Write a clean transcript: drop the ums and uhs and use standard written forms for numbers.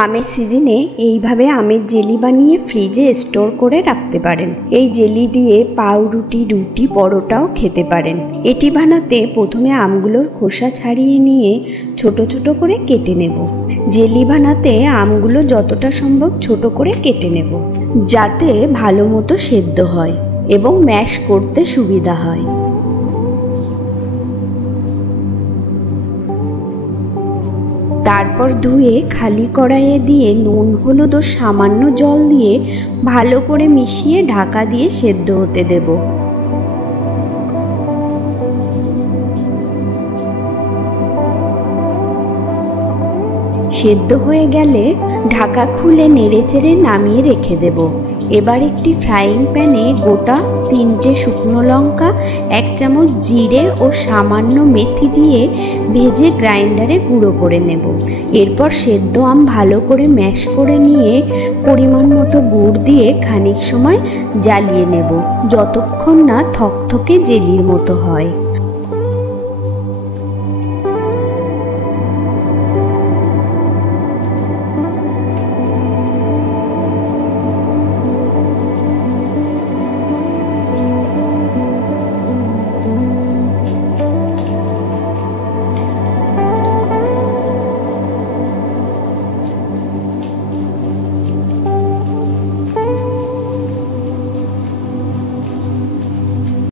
আমের সিজনে এইভাবে আমের জেলি বানিয়ে ফ্রিজে স্টোর করে রাখতে পারেন। এই জেলি দিয়ে পাউরুটি, রুটি, পরোটাও খেতে পারেন। এটি বানাতে প্রথমে আমগুলোর খোসা ছাড়িয়ে নিয়ে ছোট ছোট করে কেটে নেব। জেলি বানাতে আমগুলো যতটা সম্ভব ছোট করে কেটে নেব, যাতে ভালো মতো সেদ্ধ হয় এবং ম্যাশ করতে সুবিধা হয়। তারপর ধুয়ে খালি কড়াইয়ে দিয়ে নুন, হলুদ ও সামান্য জল দিয়ে ভালো করে মিশিয়ে ঢাকা দিয়ে সেদ্ধ হতে দেব। সেদ্ধ হয়ে গেলে ঢাকা খুলে নেড়েচেড়ে নামিয়ে রেখে দেব। এবার একটি ফ্রাইং প্যানে গোটা 3টে শুকনো লঙ্কা, 1 চামচ জিরে ও সামান্য মেথি দিয়ে ভেজে গ্রাইন্ডারে গুঁড়ো করে নেব। এরপর সেদ্ধ আম ভালো করে ম্যাশ করে নিয়ে পরিমাণ মতো গুড় দিয়ে খানিক সময় জ্বালিয়ে নেব, যতক্ষণ না থকথকে জেলির মতো হয়।